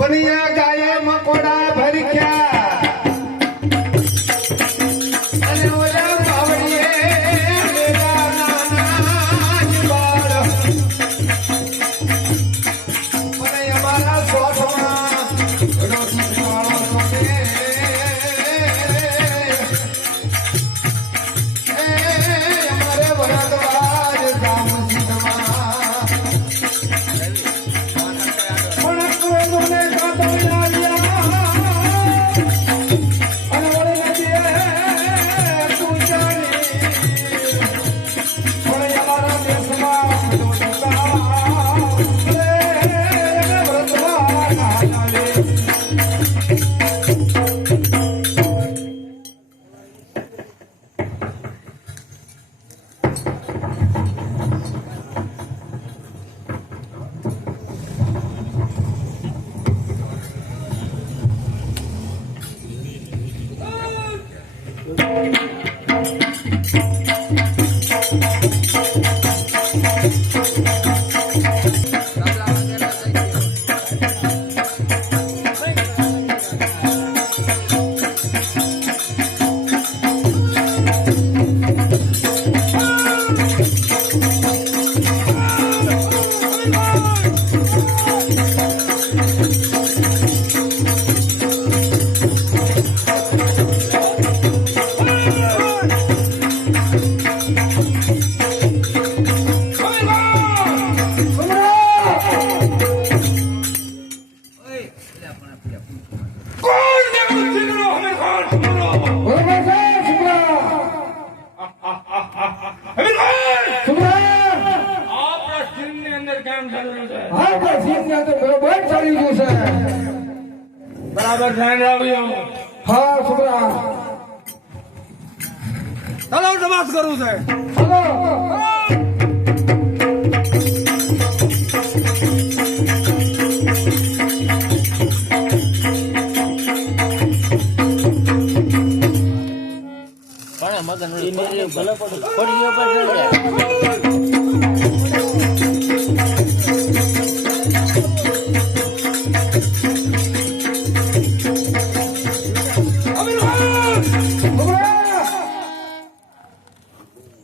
પનિયા ગાયે મકોડા ભરખ્યા અને ઓલા પાવડીએ લેવા નાના જ બાળ અને અમારા સ્વાથમાં રોટી વાળો તમે અમારે વરદવાજ ગામ બરાબર ધ્યાન રાખ્યો. હા છોકરા ચાલો તપાસ કરું છે.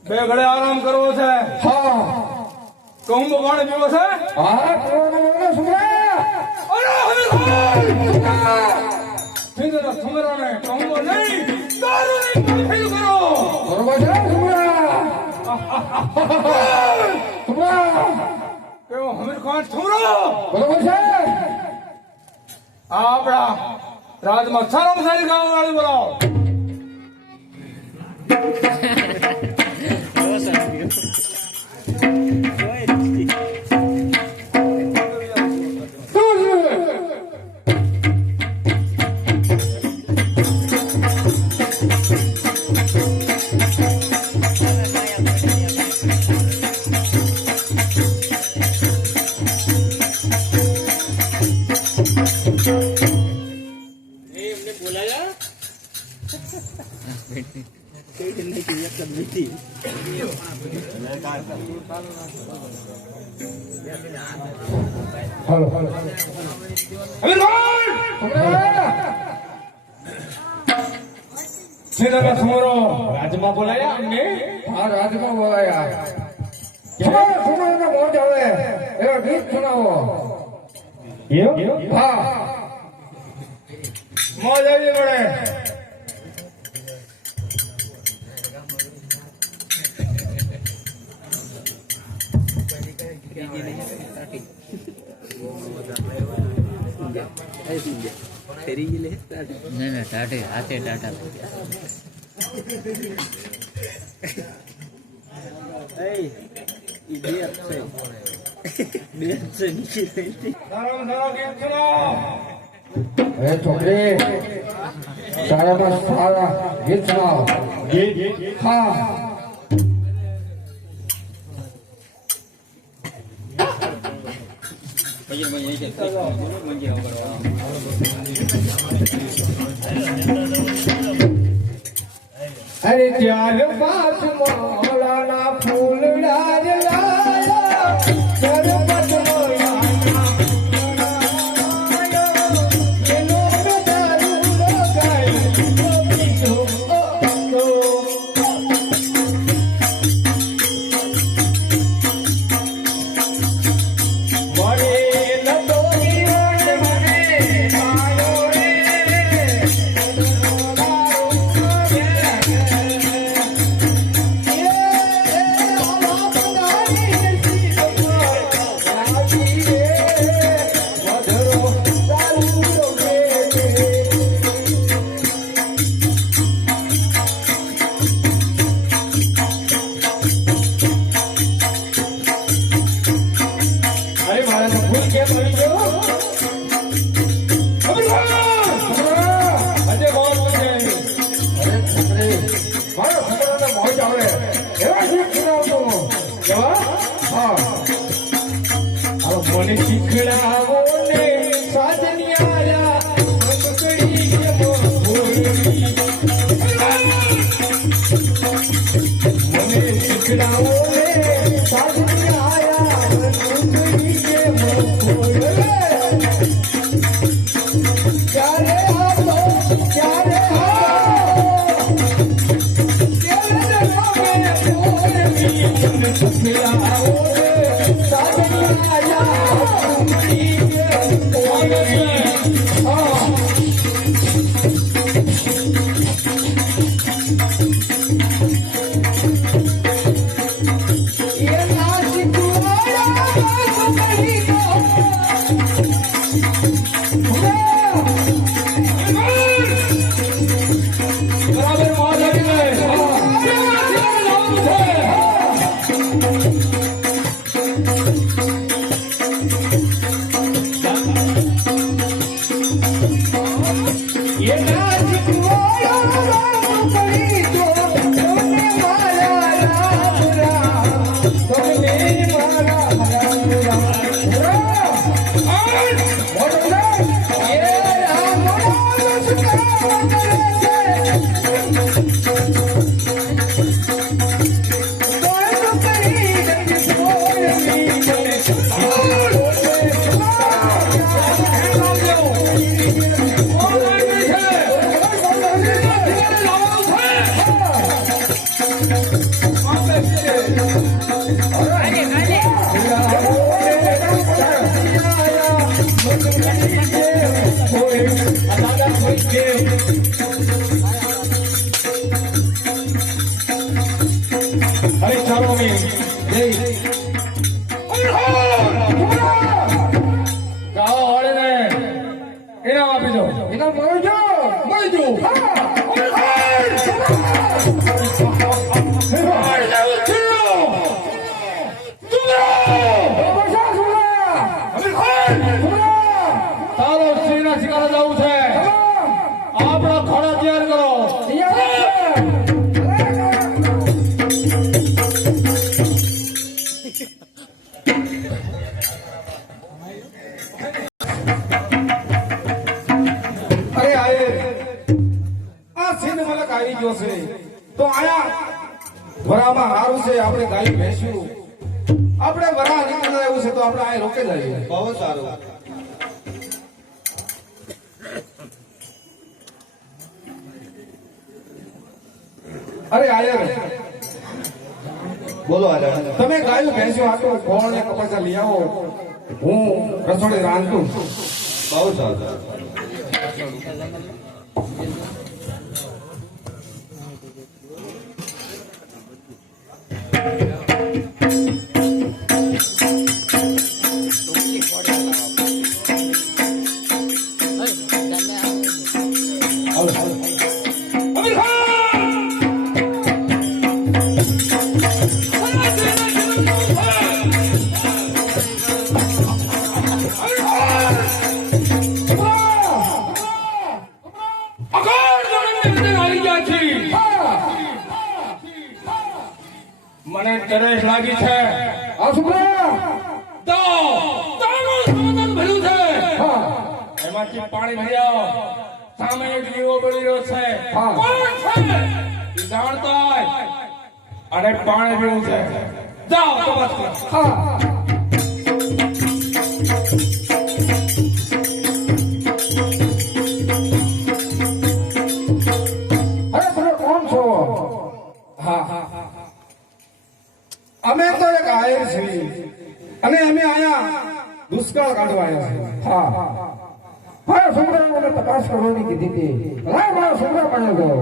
બે ઘડે આરામ કરવો છે. હા કહું પાણી પીવો છે. હા સુમરાને કહું નહીં દારૂ નહીં ફેલ કરો. બરોબર છે કેવો હમીર ખાન સુમરો. બરોબર છે. આપણા રાજમાં સારામાં સારી ગામ વાળી બોલાવો. हेलो हेलो सीधा सुमरो राजमा बोलाया हमने. हाँ राजमा बोलाया. क्या सुमरो ने बहुत जावे ये गीत सुनाओ. ये हाँ मौज आई बड़े. ના ટાટે હાથે ટાટા છોકરી સારામાં સારા ગીત સુનાવો. હા अरे चार पाँच मौलाना फूल लाज लाया, चार पाँच मौलाना બની ગયો આજે બહુ છે અરે છોકરી મારો છોકરાને મોજ આવે એવા ગીત સુનાવતો કેવા હા મને શીખડાવો ને સાજની આયા પકડી કે મોહી મને શીખડાવો ને સાજની આયા પકડી કે મોહી ક્યારે આવો ક્યારે શીખડાવો સાજની અરે ચાલો મેં ગાઓ વાળીને ઇનામ આપી દો ઇનામ મળજો ચાલો શ્રીના શિકારે જવું છે આપણા ખોડા તૈયાર કરો આવી ગયો છે તો આયા વરામાં હારું છે આપણે ગાય ભેંસ્યું આપણે વરા નીકળતા એવું છે તો આપણે આ રોકે જઈએ બહુ સારું અરે આયર બોલો આજા તમે ગાયું ભેંસ્યું આટલું ગોળ ને કપાસા લઈ આવો હું રસોડે રાંધું બહુ સારું મને તરસ લાગી છે આ છોકરા તો તારું સમાધાન ભર્યું છે એમાંથી પાણી ભરી આવો સામે એક દીવો બળી રહ્યો છે કોણ છે ઈ જાણતો હોય અને પાણી પીવું છે જાઓ તપાસ કરો અરે તમે કોણ છો હા અમે તો એક આયર છીએ અને અમે આયા દુષ્કાળ કાઢવા આવ્યા છીએ હા મારા છોકરાઓને તપાસ કરવાની કીધી હતી લાય મારા છોકરા પણ ગયો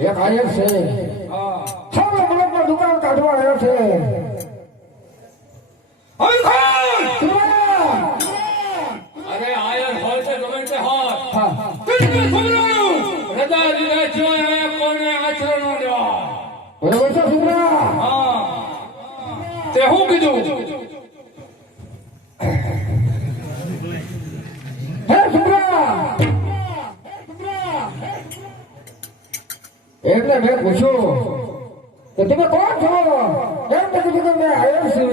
એક આયર છે સામે બ્લોકમાં દુકાન કાઢવા આવ્યો છે અરે આયર હોય છે ગમે તે હોય રજા લીધા સિવાય કોને આચરણ ન લેવા બરોબર છે સુમરા? હા તે હું કીધું હે સુમરા! એટલે મેં પૂછ્યું કે તમે કોણ છો? એમ પછી કીધું મેં આવ્યો છું.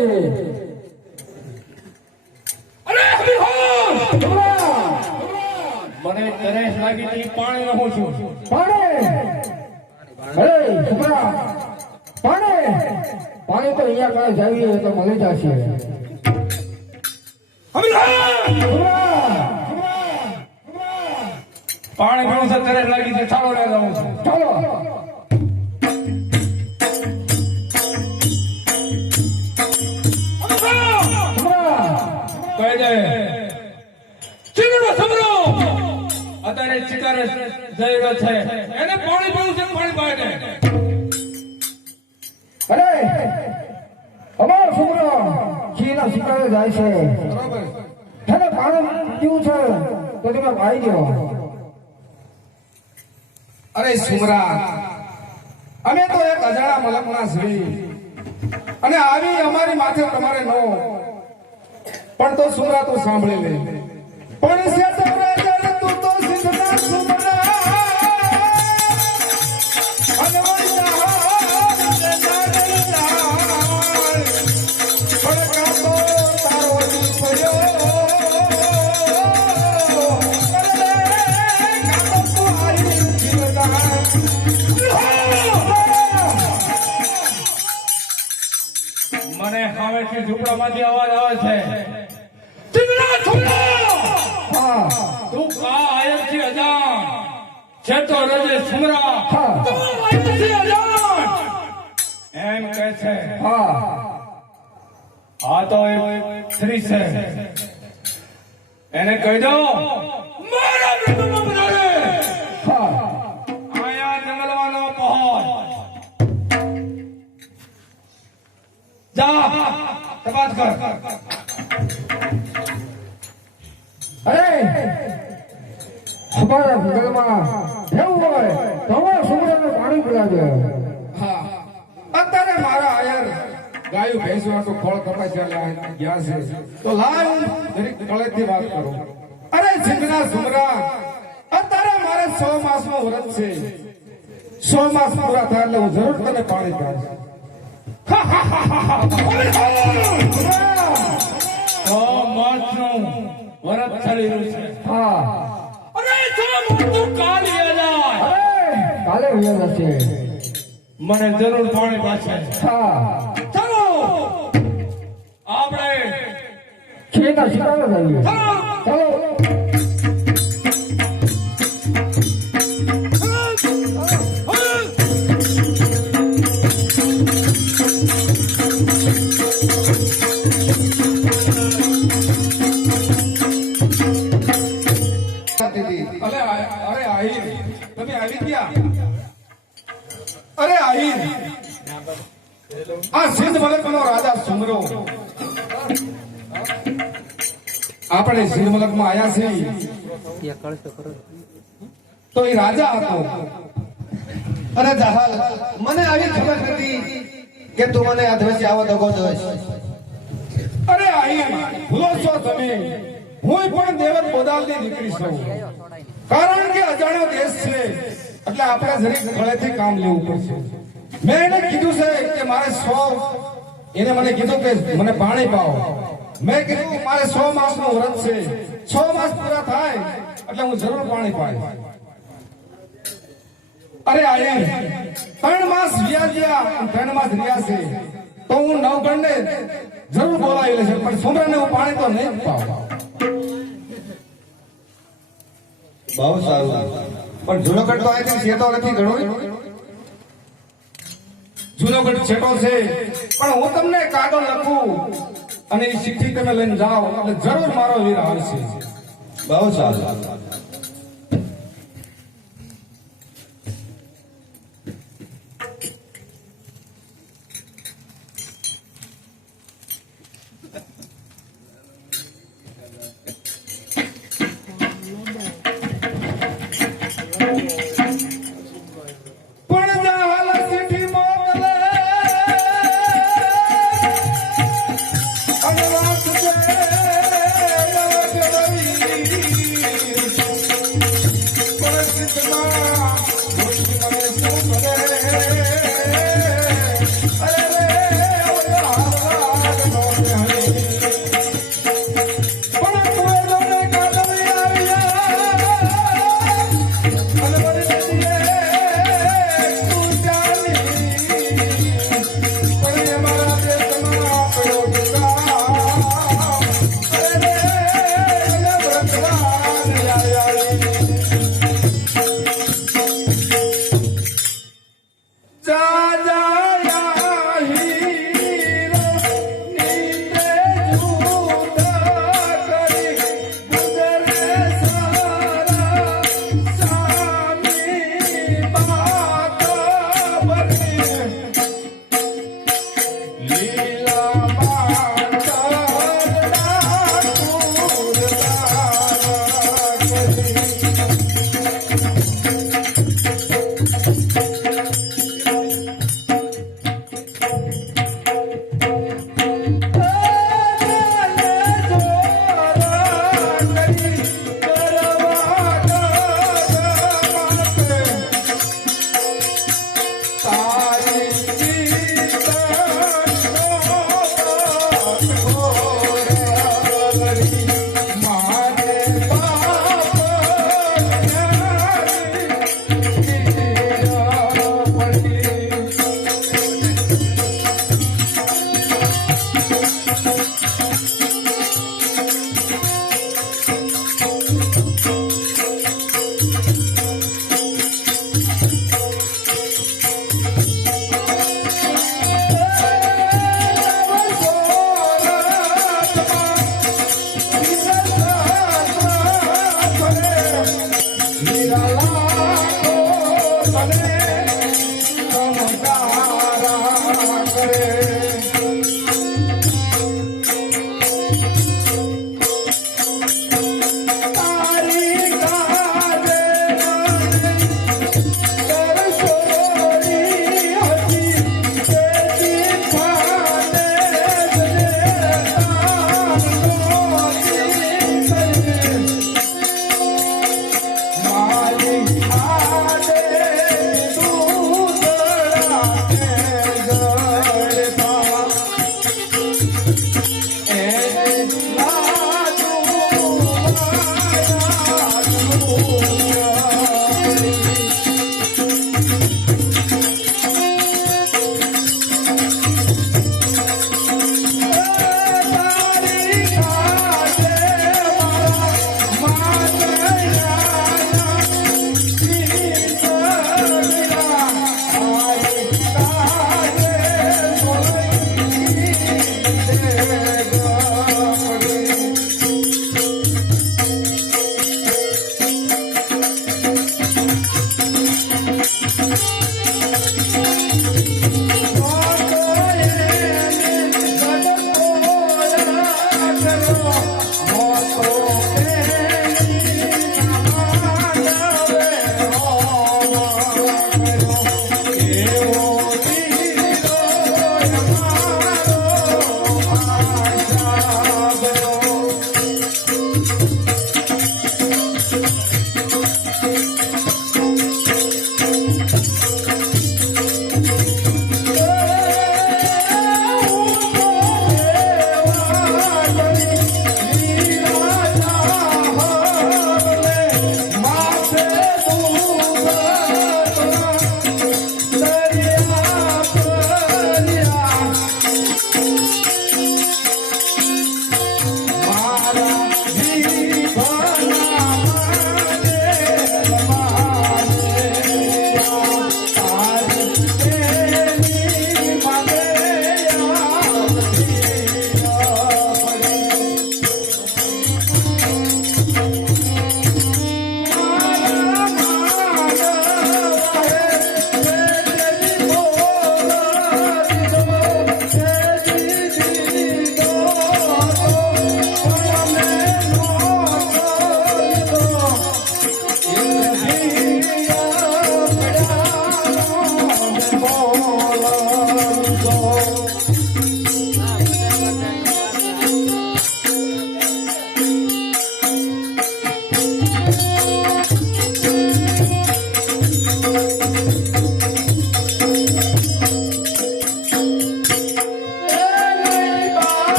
અરે હરિહર! સુમરા! મને તરસ લાગી હતી પાણી રહું છું પાણી! અરે સુમરા! પાણી! પાણી તો અહીંયા કાંઈ જાવીએ તો મળી જશે. હરિહર! સુમરા! પાણી પીવું છે તરસ લાગી છે ચાલો ને રહું છું ચાલો. સુમરા! કહી દે ચીકણો સમરો અત્યારે શિકારે જઈ રહ્યો છે એને પાણી પીવું છે પાણી પાય દે અરે અમારો છોકરો સિંહના શિકારે જાય છે. બરોબર એને પાણી પીવું છે તો તમે પાઈ દો. અરે સુમરા, અમે તો એક અજાણા મલકના છીએ અને આવી અમારી માથે તમારે નો પણ તો સુમરા તો સાંભળી લે પણ છે તારા જળ તું તો સિદ્ધના સુમરા અને મને સામેથી ઝૂંપડામાંથી અવાજ આવે છે ચીકણા છોકરો હા તું કા આયર છે અજાણ છે તો રજે સુમરા હા. તું આયર છે અજાણ એમ કહે છે હા આ તો એક સ્ત્રી છે એને કહી દો મારા બ્રહ્મમાં બનાવે હા આયા જંગલવાનો પહોંચ જા તપાસ કર અરે અમારા જંગલમાં એવું હોય તો અમારા છોકરાને પાણી પીવડાવજો. હા અત્યારે મારા આયર ગાયું ભેંસું આખું ખોળ કપાસ્યા ગયા છે તો લાવ જરીક કળેથી વાત કરું. અરે સિંધના સુમરા, અત્યારે મારે 100 માસનો વ્રત છે. 100 માસ પૂરા થાય એટલે હું જરૂર તને પાણી પાડીશ. તો માસનું વરત ચાલી રહ્યું છે હા અરે જો તું કાલ જાય અરે કાલે વિયો જશે. મને જરૂર પાણી પાસે હા ચાલો આપણે સિંહના શિકારે જઈએ. ચાલો. અરે આહીર, તમે આવી ગયા? અરે આહીર, આ સિંધ મલકનો રાજા સુમરો આપણે સિંધ મલકમાં આયા છીએ તો એ રાજા હતો. અરે જહાલ, મને આવી ખબર નથી કે તું મને આ દિવસે આવો દગો દઈશ. અરે આહીર, ભૂલો છો તમે. હું પણ દેવત બોદાલની દીકરી છું. કારણ કે અજાણ્યો દેશ છે એટલે આપણે જરીક ગળેથી કામ લેવું પડશે. મેં એને કીધું છે કે મારે 100 એને મને કીધું કે મને પાણી પાઓ. મેં કીધું મારે 100 માસનો વ્રત છે. 100 માસ પૂરા થાય એટલે હું જરૂર પાણી પાઈશ. અરે આયર, 3 માસ રહ્યા 3 માસ રહ્યા છે તો હું નવગણને જરૂર બોલાવી લેશે પણ સુમરાને હું પાણી તો નહીં પાઉં. બહુ સારું. પણ જુનાગઢ તો અહીંથી શેતો નથી ઘણો. જુનાગઢ છેટો છે પણ હું તમને કાગળ લખું અને એ ચિઠ્ઠી તમે લઈને જાઓ એટલે જરૂર મારો વીર આવશે. બહુ સારું. પણ જાહલ ચિઠ્ઠી મોકલે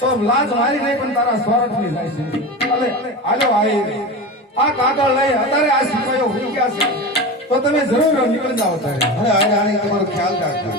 તો લાજ મારી નહીં પણ તારા સ્વરત ની જાય છે અલે આલો આઈ આ કાગળ લઈ અત્યારે આ સિપાઈઓ હોઈ ગયા છે તો તમે જરૂર નીકળી જાવ તારે અરે આને આને તમારો ખ્યાલ રાખજો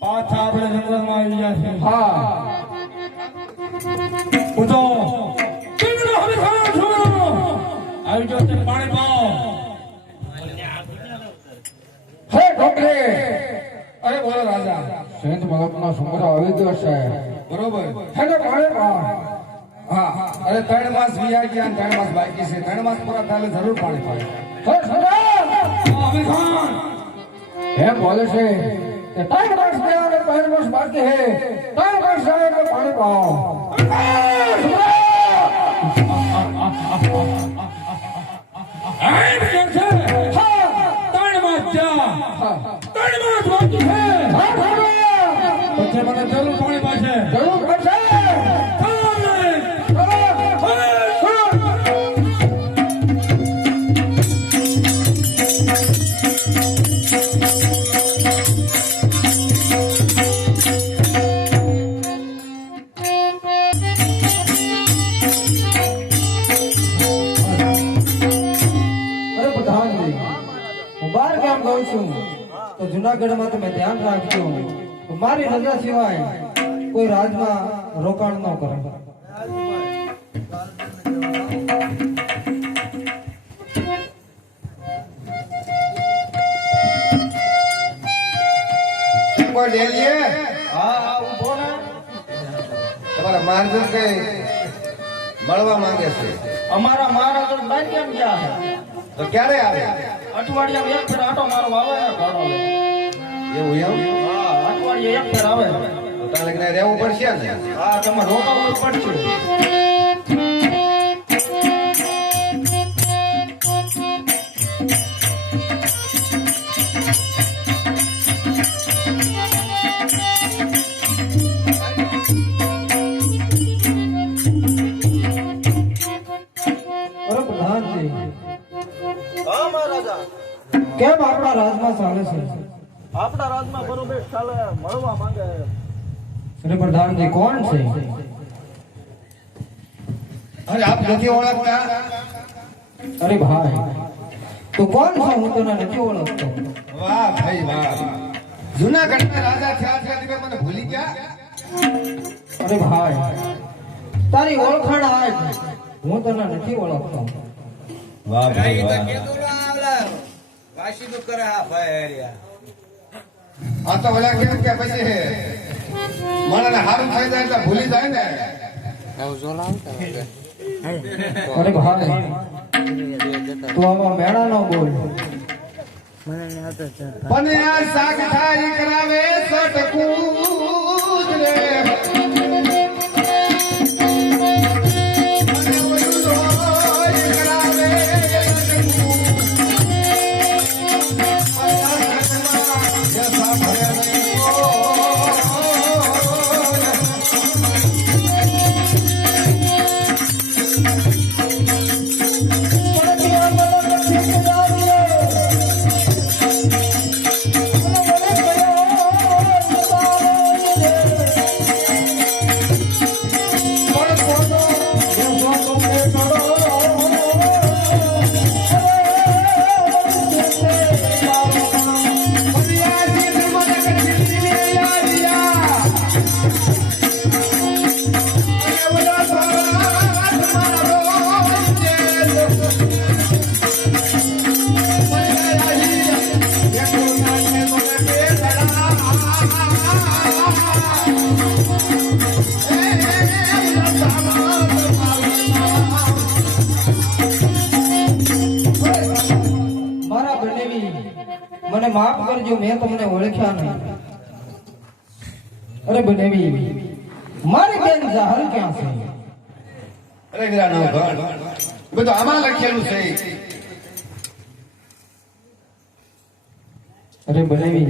પાછા આપણે જંગલમાં આવી ગયા છે હા પૂછો કેમનો હવે ખાયો છો આવી જો તે પાણી પાઓ હે ઢોકરે અરે બોલો રાજા સેંત મલકનો છોકરો આવી ગયો છે બરોબર હે તો પાણી પા હા અરે 3 માસ વિયા ગયા અને 3 માસ બાકી છે 3 માસ પૂરા થાય એટલે જરૂર પાણી પાય હે સદા અમીર ખાન હે બોલે છે કે 3 વર્ષ ગયા અને 5 વર્ષ બાકી હે 3 વર્ષ જાય તો પાણી પાઓ એમ કે છે હા ત્રણ માસ થયા હા 3 માસ બાકી છે હા પછી મને જરૂર પાણી પાસે જરૂર પડશે અરે પ્રધાનજી હું બહાર ગામ જાઉં છું તો જુનાગઢમાં તમે ધ્યાન રાખજો મારી રજા સિવાય કોઈ રાજમાં રોકાણ ન કરે કોઈ ડેલીએ હા ઉભો ને તમારા માર્જન કઈ મળવા માંગે છે અમારા મહારાજ બાર કેમ ગયા છે તો ક્યારે આવે અઠવાડિયામાં એક ફેર આટો મારો આવે ઘોડો લઈને. એવું એમ હા અઠવાડિયે એક ફેર આવે તો તારે લઈને રહેવું પડશે ને હા તમે રોકાવું પડશે અરે પ્રધાનજી કેમ આપણા રાજમાં ચાલે છે આપણા રાજમાં બરોબર ચાલે મળવા માંગે અરે પ્રધાનજી કોણ છે? અરે આપ નથી ઓળખતા? અરે ભાઈ તું કોણ છે? હું તને નથી ઓળખતો. વાહ ભાઈ વાહ, જૂનાગઢના રાજા થયા છે તમે મને ભૂલી ગયા? અરે ભાઈ તારી ઓળખાણ આજ, હું તને નથી ઓળખતો. વાહ ભાઈ વાહ, આ તો ઓલા કેમ કે પછી મને હારું થઈ જાય એટલે ભૂલી જાય ને. અરે ભાઈ તું આમાં મેળા નો બોલ. પણ આ શાક ખાઈ કરાવે સટકૂદ રે. મારા બનેવી મને માફ કરજો, મેં તમને ઓળખ્યા નહીં. અરે બનેવી મારી બેન જાહલ ક્યાં છે? અરે વીરાનો ઘર બધું આમાં લખેલું છે. અરે બનેવી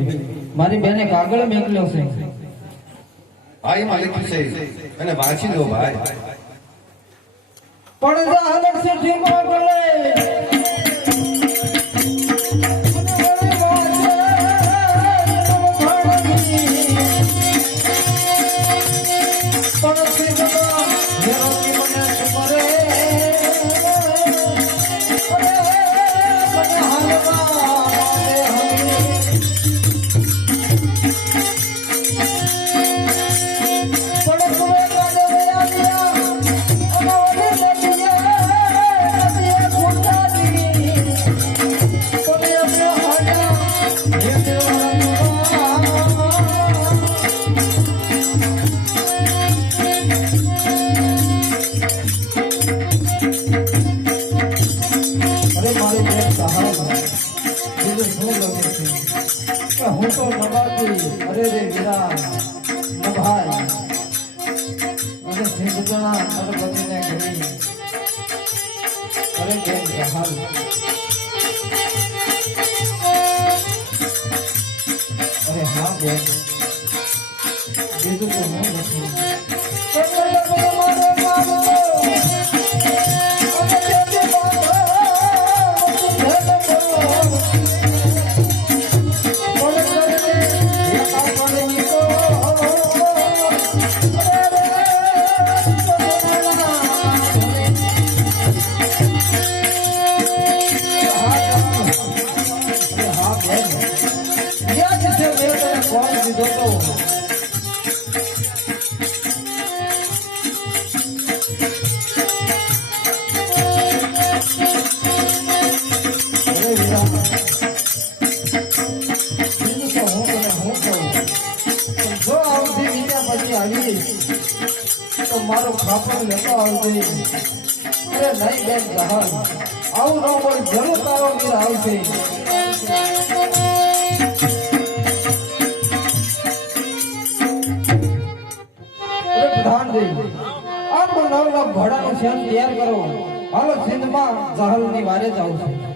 મારી બેને કાગળ મેકલ્યો છે. હા એમાં લખ્યું છે અને વાંચી લો ભાઈ. પણ જાહલ છે ઠીમા ગલે હું તો નવાથી અરે રે વીરા નભાઈ અને સિંધના નરપતિને ઘણી અરે બેન જહાલ. અરે હા બેન બીજું તો હું નથી. તો મારો ખાપણ લેતો આવજે. અરે નહીં બેન જહાલ આવું ન બોલ, જરૂર તારો વીર આવશે. અરે પ્રધાનજી આપણું 9 લાખ ઘોડાનું શેર તૈયાર કરો. હાલો સિંધમાં જહાલની વારે જ આવશે.